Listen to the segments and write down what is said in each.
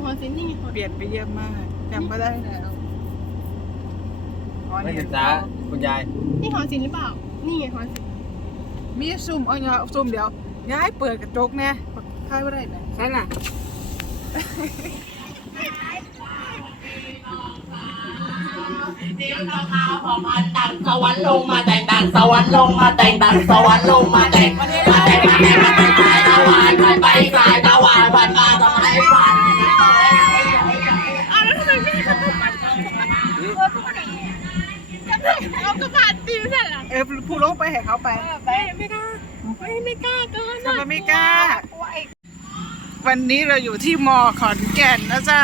หอศิลป์นี่ไงหอเปลี่ยนไปเยอะมากจำไม่ได้แล้วอ๋อไม่นี่ศึกษาคุณยาย นี่หอศิลป์หรือเปล่า นี่ไงหอศิลป์มีซุ่มเอาเนาะซุ่มเดียวย้ายเปิดกระจกเนี่ยถ่ายไม่ได้เนี่ยใช่ล่ะเดี๋ยวเราเอาพอพันตังสวรรค์ลงมาแต่งตังสวรรค์ลงมาแต่งตังสวรรค์ลงมาแต่งมาแต่งมาแต่งมาแต่งสายตะวันไปไปสายตะ เอากระบาดตีเสร็จแล้วเออผู้ลงไปให้เขาไป ไปไม่กล้าไม่ไม่กล้าเกินทำไมไม่กล้า วันนี้เราอยู่ที่มอขอนแก่นนะจ๊ะ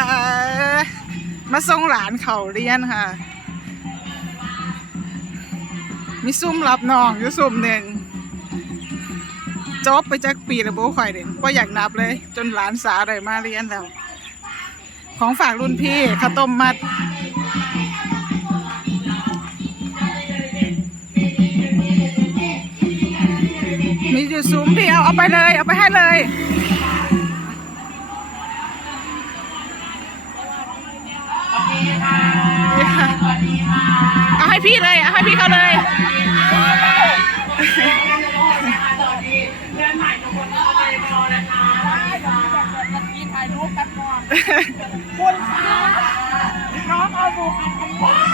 มาส่งหลานเขาเรียนค่ะ มีซุ่มรับน้องอยู่ซุ่มหนึ่งจบไปจากปีระโบข่อยเด่นก็อยากนับเลย จนหลานสาวได้มาเรียนแล้ว ของฝากรุ่นพี่ข้าวต้มมัด อยู่ซุ้มเดียวเอาไปเลยเอาไปให้เลยเอาให้พี่เลยเอาให้พี่เขาเลยข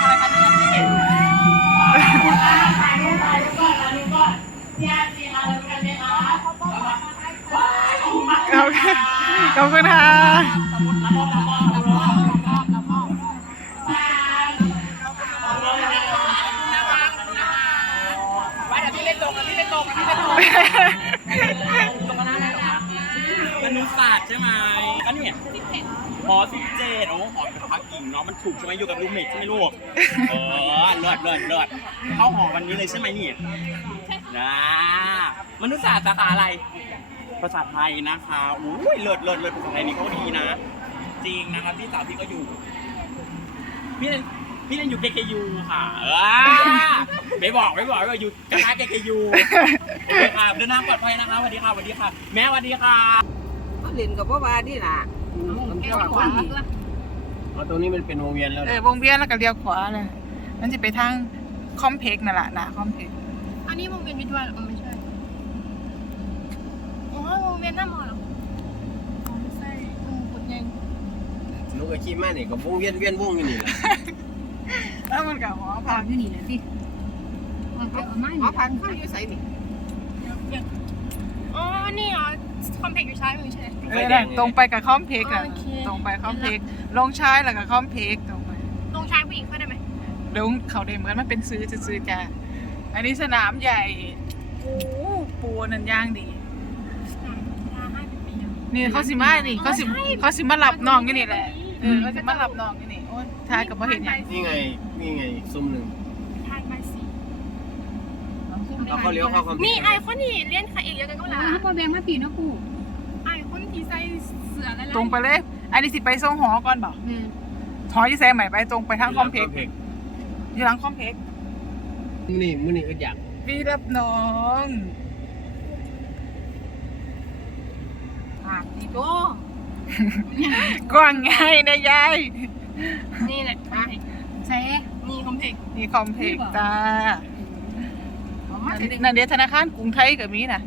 อบคุณค่ะมนุษยศาสตร์ใช่ไหมอันนี้หอสิบเจ็ดโอ้หอเป็นพักกิ่งเนาะมันถูกใช่ไหมอยู่กับรูมเมทใช่ไหมลูก เออเลิศเลิศเลิศเข้าหอวันนี้เลยใช่ไหมนี่นะมนุษย์ศาสตร์สาขาอะไร ภาษาไทยนะคะอุ้ยเลิศเลิศเลิศภาษาไทยนี่เขาดีนะ จริงนะครับพี่สาวพี่ก็อยู่พี่เรียนพี่เรียนอยู่ KKU ค่ะเออไม่บอกไม่บอกว่าอยู่คณะ KKU โอเคค่ะเดินทางปลอดภัยนะคะสวัสดีค่ะสวัสดีค่ะ แม่สวัสดีค่ะก็เล่นกับพ่อว่านี่ล่ะมันก็ว่าคนดีเอาตรงนี้มันเป็นวงเวียนแล้วเอนะอวงเวียนแล้วก็เลี้ยวขวาเลยมันจะไปทางคอมเพล็กซ์นั่นแหละนะคอมเพล็กซ์อันนี้วงเวียนวิทยาลัยอ๋อไม่ใช่อ๋อวง เวียนหน้ามอเหรออ๋อไม่ใช่อืมกดยังลูกก็ขี้มานี่ก็วงเวียนเวียนวงอยู่นี่แหละแล้วมันกับหอพักอยู่นี่แหละสิหมอพันเข้าอยู่ใส่นี่อ๋อ นี่เหรอคอมเพล็กซ์อยู่ซ้ายมือใช่ไหม เออนั่นตรงไปกับคอมเพล็กซ์อะโอเค ตรงไปคอมเพล็กซ์ลงชายแล้วก็คอมเพล็กซ์ตรงไปลงชายผู้หญิงเข้าได้ไหมเดี๋ยวเขาเดเหมือนมันเป็นซื้อจะซื้อจ้ะอันนี้สนามใหญ่โอ้โหปูนันย่างดีลาให้เป็ นปีอะนี่เขาสิมานี่เขาสิเขาสิมาหลับน้องอยู่นี่แหละเออเขาสิมาหลับน้องอยู่นี่โอ้ยทายกับพ่เห็นหยังนี่ไง นี่ไงซุ้มหนึ่งทานไปสิเราเขาเลี้ยวเข้าคอมพิวนี่เตอไอร์คอนนี่เลี้ยนใครอีกแล้วกันก็แล้ลาวพ่อแบงมาปีนะกูไอคอนที่ใส่เสืออะไรตรงไปเลย อันนี้สิไปส่งหอก่อนบอกแม่หอยี่แซมใหม่ไปตรงไปทางคอมเพล็กซ์อยู่หลังคอมเพล็กซ์มื้อนี่มื้อนี่ก็อยากพี่รับน้อง ปากดีโตกว้างไงนะยาย นี่แหละไปใส่นี่คอมเพล็กซ์นี่คอมเพล็กซ์จ้าออกมาสินั่นเดี๋ยวธนาคารกรุงไทยกับมีน่ะ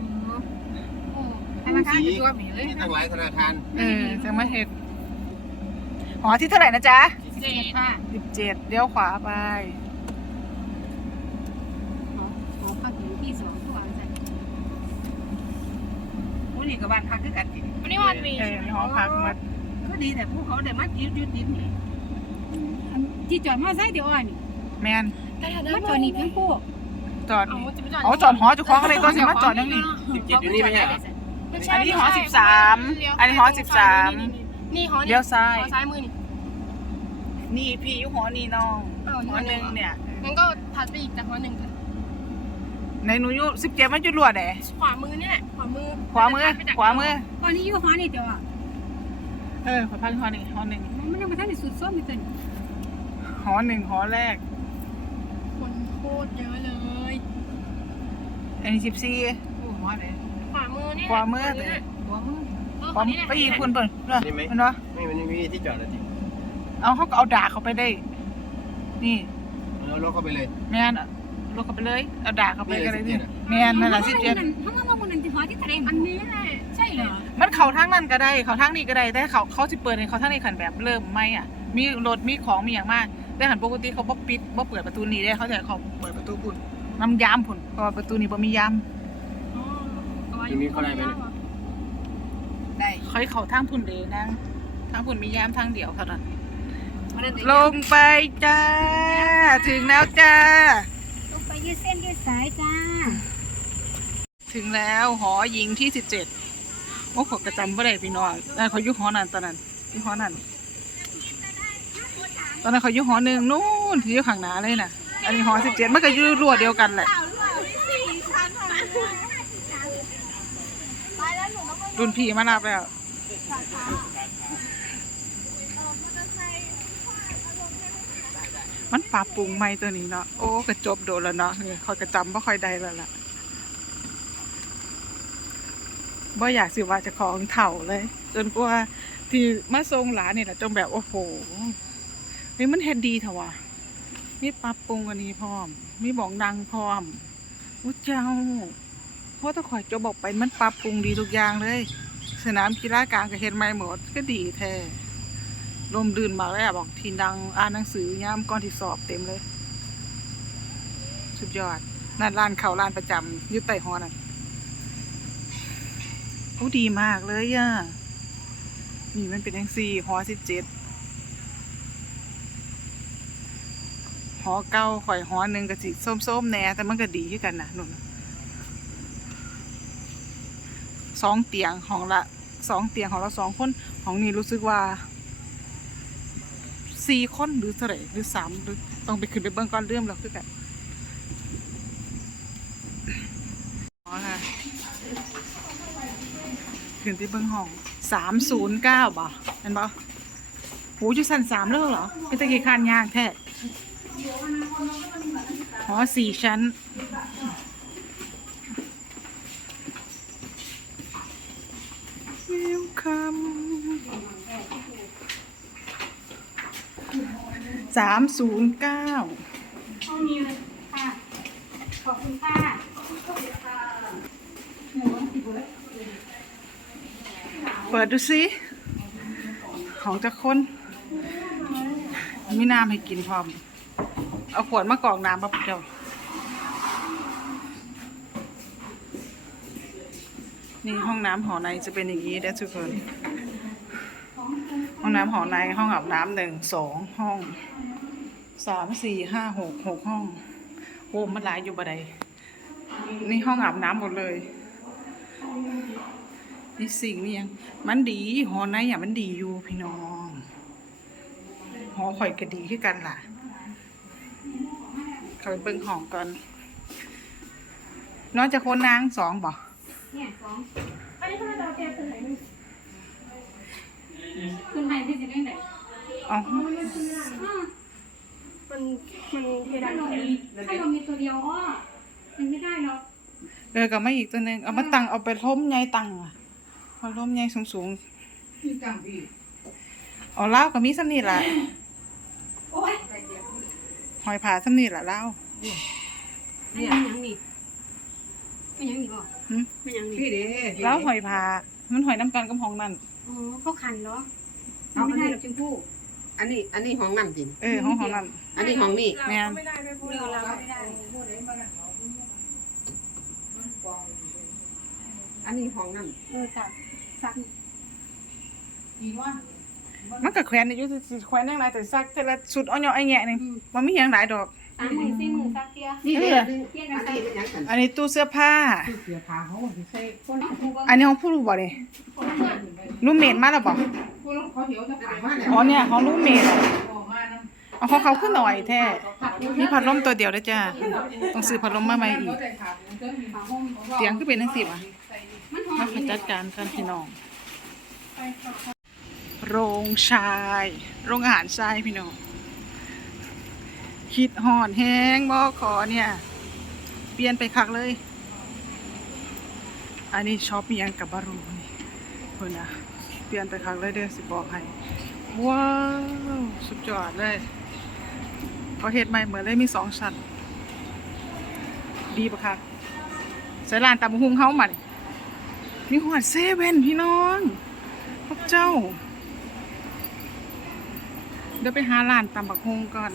โอ้ธนาคารอยู่กับหมีเลยมีตั้งหลายธนาคารเออจะมาเห็นหอที่เท่าไหร่นะจ๊ะเจ็ดค่ะสิบเจ็ดเลี้ยวขวาไป หอหอพักอยู่ที่สองตัวใส่ โอ้นี่กับบ้านพักคือกันสิวันนี้วันมีเออหอพักมาก็ดีแต่พวกเขาได้มายืดยืดดิ้นนี่ที่จอดมาใส่เดียวอะนี่แมนแต่ถ้ามาจอดนี่เพียงพวกจอดเอาจะไปจอดอ๋อจอดหอจุคองอะไรก็สิมาจอดนั่งนี่สิบเจ็ดอยู่นี่ไม่ใช่เหรอไม่ใช่อันนี้หอไม่ใช่สิบสามอันนี้หอสิบสามนี่หอนี่เลี้ยวซ้ายหอซ้ายมือนี่นี่พี่อยู่หอนี่น้องอ้าวหอหนึ่งเนี่ยงั้นก็ถัดไปอีกจากหอหนึ่งกัน ในหนูอยู่สิบเจ็ดมันจุดรวดเด้ขวามือนี่แหละขวามือขวามือขวามือตอนนี้อยู่หอนี่เดียวอะเออขอพักหอหนึ่งหอหนึ่งมันยังมาทันได้สุดส้มอยู่ตัวนี้หอหนึ่งหอแรก คนโคตรเยอะเลยอันนี้สิบสี่โอ้หอไหนขวามือนี่ขวามือเลเลยยตัวมึงพร้อมไปอีกคุณเปิ่นเนาะนี่ไหมมันวะไม่มันไม่มีที่จอดเลยทีเอาเขาก็เอาด่าเขาไปได้ นี่เอารถเข้าไปเลยแม่นอะ ลงเขาไปเลยเอาด่าเขาไปกันเลยนี่นี่เลย17แม่นนั่นแหละสิบเจ็ดถ้ามาว่ามึงนั่นที่หอที่ทะเลอันนี้แหละใช่เหรอมันเขาทางนั้นก็ได้เขาทางนี้ก็ได้แต่เขาเขาสิเปิดให้เขาทางนี้ขันแบบเริ่มไม่อะ มีรถมีของมีอย่างมากแต่หันปกติเขาบ่ปิดบ่เปิดประตูนี้ได้เขาจะให้เขาเปิดประตูพุ่นน้ำยามพุ่นเพราะว่าประตูนี้บ่มียามจะมีเขาได้ไหมเนี่ยได้เขาให้เขาทางพุ่นเดนางทางพุ่นมียามทางเดียวเท่านั้นมันนั่นลงไปจ้า ถึงแล้วจ้าลงไป ยืดเส้นยืดสายจ้า ถึงแล้วหอหญิงที่สิบเจ็ดโอ้ขอกระจำบ่ได้พี่น้องนั่นเขาอยู่หอนั้นตอนนั้นอยู่หอนั้นตอนนั้นเขาอยู่หอหนึ่งนู่นที่อยู่ข้างหน้าเลยน่ะ อันนี้หอสิบเจ็ดมันก็อยู่รั้วเดียวกันแหละรุ่นพี่มารับแล้ว มันปรับปรุงใหม่ตัวนี้เนาะ โอ้กระจบโดนแล้วเนาะเออคอยกระจำบ่ค่อยได้แล้วล่ะบ่อยากสิว่าจะของเถ่าเลย จนกว่าที่มาทรงหลานนี่แหละจงแบบโอ้โหเฮ้ยมันเฮ็ดดีเถอะวะมีปรับปรุงอันนี้พร้อม มีบอกดังพร้อมอุ้เจ้าเพราะถ้าข่อยจะบอกไปมันปรับปรุงดีทุกอย่างเลย สนามกีฬากลางก็เฮ็ดใหม่หมดก็ดีแท้ ลมดื่นมากเลยอะบอกทีดังอ่านหนังสือยามก่อนที่สอบเต็มเลย สุดยอดนั่นร้านเขาร้านประจำยึดไต่หอนั่นโอ้ดีมากเลยอะนี่มันเป็นแองซี่หอสิบเจ็ดหอเก้าข่อยหอหนึ่งก็สิส้มๆแหน่แต่มันก็ดีขึ้นกันนะนุ่นสองเตียงของละสองเตียงของเราสองคนของนี้รู้สึกว่า สี่คนหรือเท่าไหร่หรือสามหรือต้องไปขึ้นไปเบิ่งก่อนเริ่มแล้วคือกันอ๋อค่ะขึ้นไปเบิ่งห้องสามศูนย์เก้าบ่เห็นบ่โหอยู่สั้นสามเลยเหรอเป็นตะกี้คานยากแท้หอสี่ชั้น Welcome สามศูนย์เก้าห้องนี้เลยค่ะ ขอบคุณค่ะเปิดดูสิของจะคนมีน้ำให้กินพร้อม เอาขวดมากรอกน้ำมาเดียวนี่ห้องน้ำหอในจะเป็นอย่างนี้เด้อทุกคน ห้องน้ำหอในห้องอาบน้ำหนึ่งสองห้อง สามสี่ห้าหกหกห้องโอ้มันหลายอยู่บ่ใดนี่ห้องอาบน้ำหมดเลยนี่สิ่งนี่ยังมันดีหอในอะมันดีอยู่พี่น้องหอข่อยก็ดีขึ้นกันล่ะเขาไปเบิ่งห้องก่อนน้องจะคนนางสองบ่เนี่ยสองอันนี้ทำไมเราแกขึ้นไหนขึ้นไหนที่สิได้ไหนอ๋อ มันมันเพดานมีถ้าเรามีตัวเดียวอ้อมันไม่ได้หรอกเออก็ไม่อีกตัวหนึงเอามาตั้งเอาไปล้มใหญ่ตั้งอะเอาล้มใหญ่สูงสูงๆเอาเล่าวก็มีสำนี่ล่ะโอ้ยหอยผาสำนี่ล่ะเล่าวไม่ยังยังนี่ไม่ยังนี่บ่หึไม่ยังนี่พี่เด้เล่าวหอยผามันหอยน้ำกันกับห้องนั่นอ๋อเขาขันเหรอมันไม่ได้หรอกชมพู่ อันนี้ อันนี้ของนั่นจริง เออห้องของนั่นอันนี้ของนี่แม่นเรือเราไม่ได้อันนี้ของนั่นเออจับซักมันก็แขวนอยู่สิแขวนยังไงแต่ซักแต่ละชุดเอาเนาะไอ้แงะนี่มันมีหยังหลายดอก สามหมื่นสี่หมื่นซักเทียนี่เอเด้ออันนี้อันนี้เป็นหยังกันอันนี้ตู้เสื้อผ้าเสื้อผ้าเขาสิใส่คนละคู่ก็อันนี้ของผู้รู้บ่นี่รูมเมทมาแล้วบ่เขาเหี่ยวจะขายมาเนี่ยอ๋อเนี่ยของรูมเมทเอาของเขาขึ้นหน่อยแท้มีพัดลมตัวเดียวเด้อจ้าต้องซื้อพัดลมมาใหม่อีกผ้าห่มเตียงคือเป็นจังซี่วะมันหอมามไปจัดการกันพี่น้อง โรงชาย โรงอาหารชายพี่น้อง คิดหอนแห้งบ่ขอเนี่ย เปลี่ยนไปคักเลย อันนี้ช็อปมียังกับบารูนี่คนนะเปลี่ยนไปครั้งเลยเด้อสิบอกให้ ว้าว สุดยอดเลยเขาเฮ็ดใหม่เหมือนเลยมีสองชั้น ดีปะคะใส่ร้านตำบักหุงเฮาหมาดิมีหอดเซเว่นพี่น้องพวกเจ้า เดี๋ยวไปหาร้านตำบักหงก่อน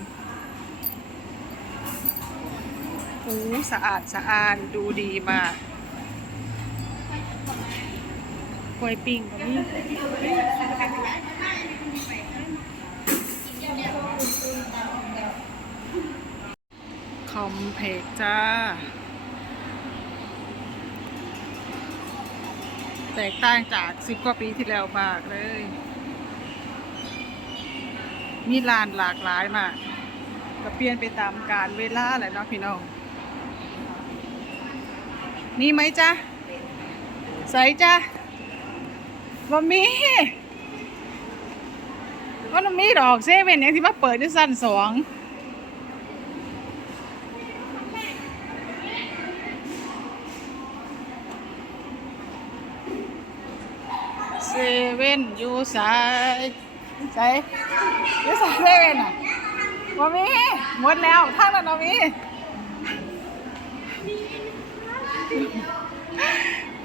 สะอาดสะอาดดูดีมากกล้วยปิ้งก็มีคอมเพกจ้า แตกต่างจากสิบกว่าปีที่แล้วมากเลย มีลานหลากหลายมากก็เปลี่ยนไปตามกาลเวลาแหละเนาะพี่น้อง นี่ไหมจ๊ะ ใส่จ้ะบ่มีว่ามันมีดอกเซเว่นอย่างที่มาเปิดที่สั้นสองเซเว่นอยู่สายใส่อยู่สายเซเว่นอะบ่มีหมดแล้วทางนั้นบ่มี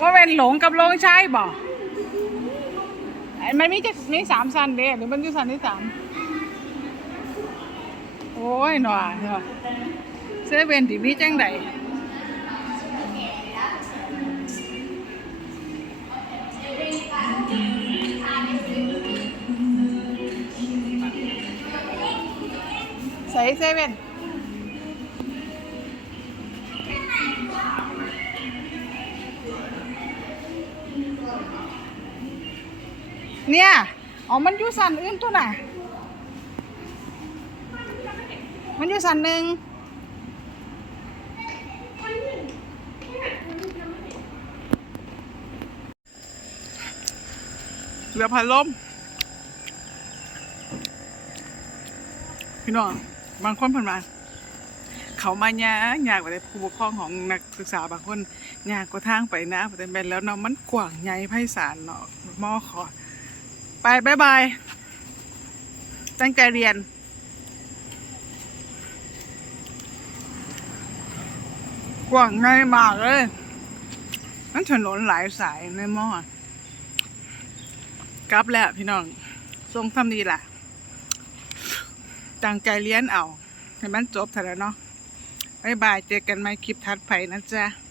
ว่าเป็นหลงกับหลงใช่บ่ไอ้มันมีจะมีสามสันเด้หรือมันอยู่สันที่สามโอ้ยหน่อยหน่อเซเว่นที่มีจังใดใส่เซเว่น อ๋อ มันอยู่สันอื่นตัวน่ะ มันอยู่สันหนึ่งเหลือพัดลม พี่น้อง บางคนเพิ่นมาเขามายากยากกว่าผู้ปกครองของนักศึกษาบางคนยากกว่าทางไปนะแต่เป็นแล้วเนาะมันกว้างใหญ่ไพศาลเนาะมอขอ ไปบายบาย ตั้งใจเรียน กว้างไงมากเลยนั่นถนนหลายสายในมอกลับแล้วพี่น้อง ทรงทำดีล่ะ ตั้งใจเรียนเอา ให้มันจบเถอะเนาะบายบาย เจอกันใหม่คลิปถัดไปนะจ๊ะ